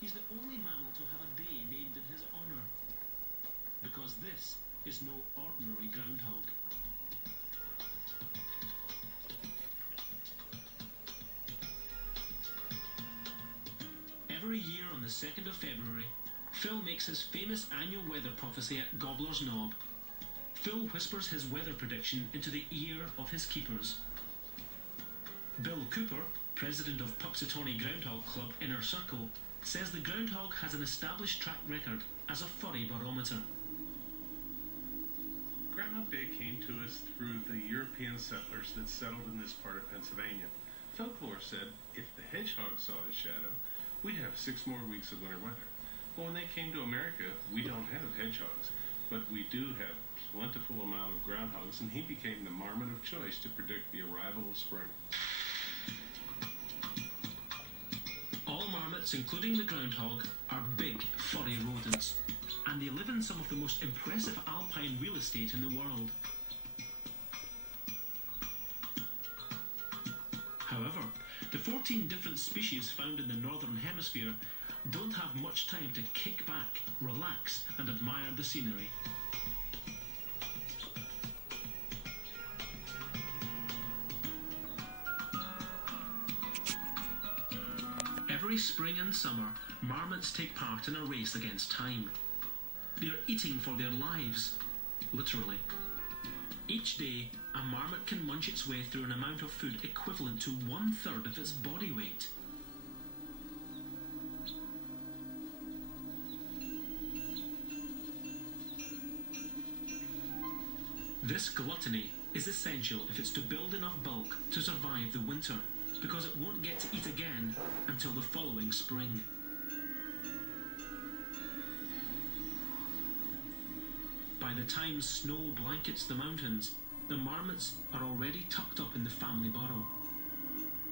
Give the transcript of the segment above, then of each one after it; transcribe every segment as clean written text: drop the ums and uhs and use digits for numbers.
He's the only mammal to have a day named in his honour. Because this is no ordinary groundhog. Every year on the 2nd of February, Phil makes his famous annual weather prophecy at Gobbler's Knob. Phil whispers his weather prediction into the ear of his keepers. Bill Cooper, president of Puxatawney Groundhog Club Inner Circle, says the groundhog has an established track record as a furry barometer. Groundhog Day came to us through the European settlers that settled in this part of Pennsylvania. Folklore said if the hedgehog saw his shadow, we'd have 6 more weeks of winter weather. But when they came to America, we don't have hedgehogs, but we do have a plentiful amount of groundhogs, and he became the marmot of choice to predict the arrival of spring. All marmots, including the groundhog, are big, furry rodents, and they live in some of the most impressive alpine real estate in the world. However, the 14 different species found in the Northern Hemisphere don't have much time to kick back, relax, and admire the scenery. Every spring and summer, marmots take part in a race against time. They're eating for their lives, literally. Each day, a marmot can munch its way through an amount of food equivalent to 1/3 of its body weight. This gluttony is essential if it's to build enough bulk to survive the winter, because it won't get to eat again until the following spring. By the time snow blankets the mountains, the marmots are already tucked up in the family burrow.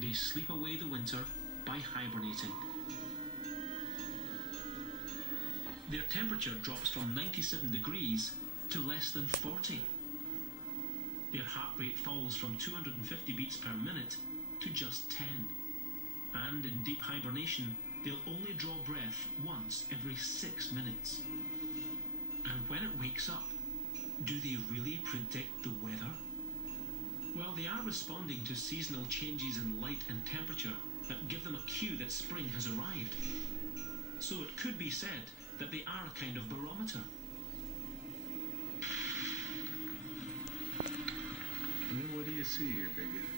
They sleep away the winter by hibernating. Their temperature drops from 97 degrees to less than 40. Their heart rate falls from 250 beats per minute to just 10. And in deep hibernation, they'll only draw breath once every 6 minutes. And when it wakes up, do they really predict the weather? Well, they are responding to seasonal changes in light and temperature that give them a cue that spring has arrived. So it could be said that they are a kind of barometer. Well, what do you see here, big guy?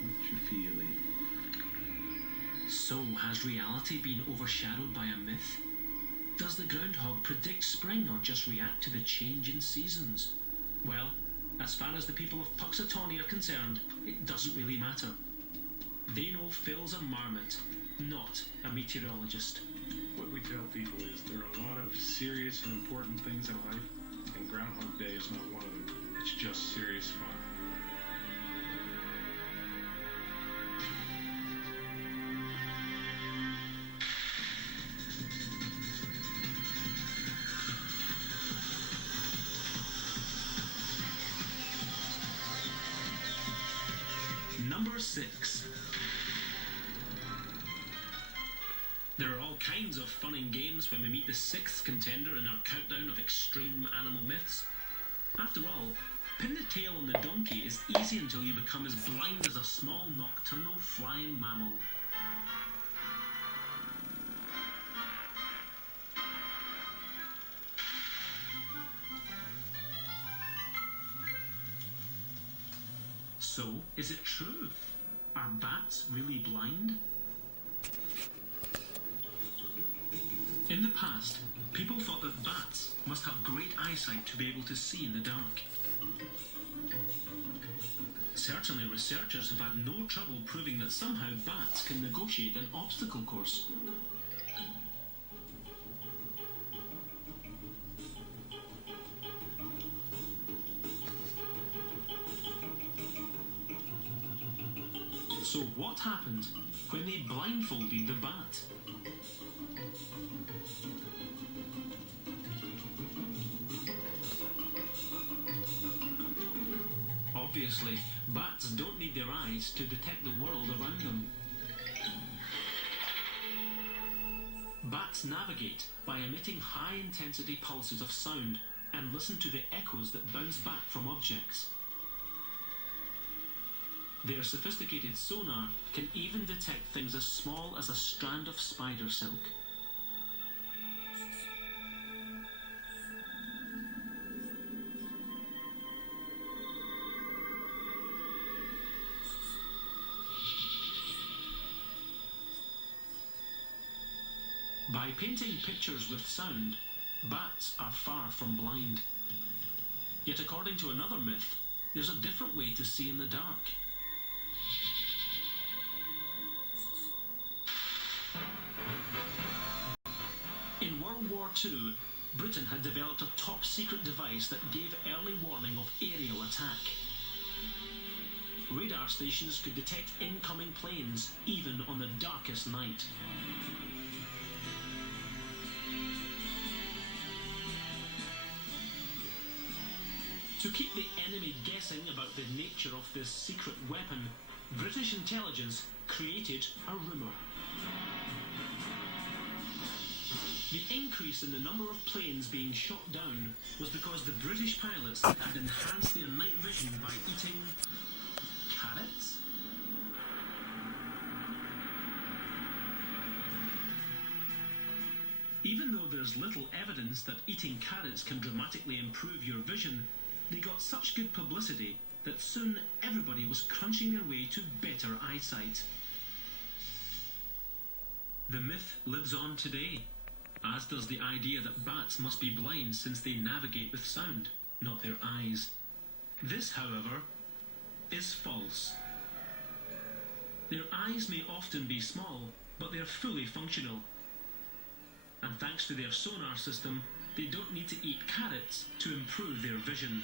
What you feeling? So, has reality been overshadowed by a myth? Does the groundhog predict spring or just react to the change in seasons? Well, as far as the people of Puxatawney are concerned, it doesn't really matter. They know Phil's a marmot, not a meteorologist. What we tell people is there are a lot of serious and important things in life, and Groundhog Day is not one of them. It's just serious fun. Number 6. There are all kinds of fun and games when we meet the 6th contender in our countdown of extreme animal myths. After all, pin the tail on the donkey is easy until you become as blind as a small nocturnal flying mammal. So, is it true? Are bats really blind? In the past, people thought that bats must have great eyesight to be able to see in the dark. Certainly, researchers have had no trouble proving that somehow bats can negotiate an obstacle course. So what happened when they blindfolded the bat? Obviously, bats don't need their eyes to detect the world around them. Bats navigate by emitting high-intensity pulses of sound and listen to the echoes that bounce back from objects. Their sophisticated sonar can even detect things as small as a strand of spider silk. By painting pictures with sound, bats are far from blind. Yet according to another myth, there's a different way to see in the dark. In World War II, Britain had developed a top-secret device that gave early warning of aerial attack. Radar stations could detect incoming planes, even on the darkest night. To keep the enemy guessing about the nature of this secret weapon, British intelligence created a rumour. The increase in the number of planes being shot down was because the British pilots had enhanced their night vision by eating carrots. Even though there's little evidence that eating carrots can dramatically improve your vision, they got such good publicity that soon everybody was crunching their way to better eyesight. The myth lives on today, as does the idea that bats must be blind since they navigate with sound, not their eyes. This, however, is false. Their eyes may often be small, but they're fully functional. And thanks to their sonar system, they don't need to eat carrots to improve their vision.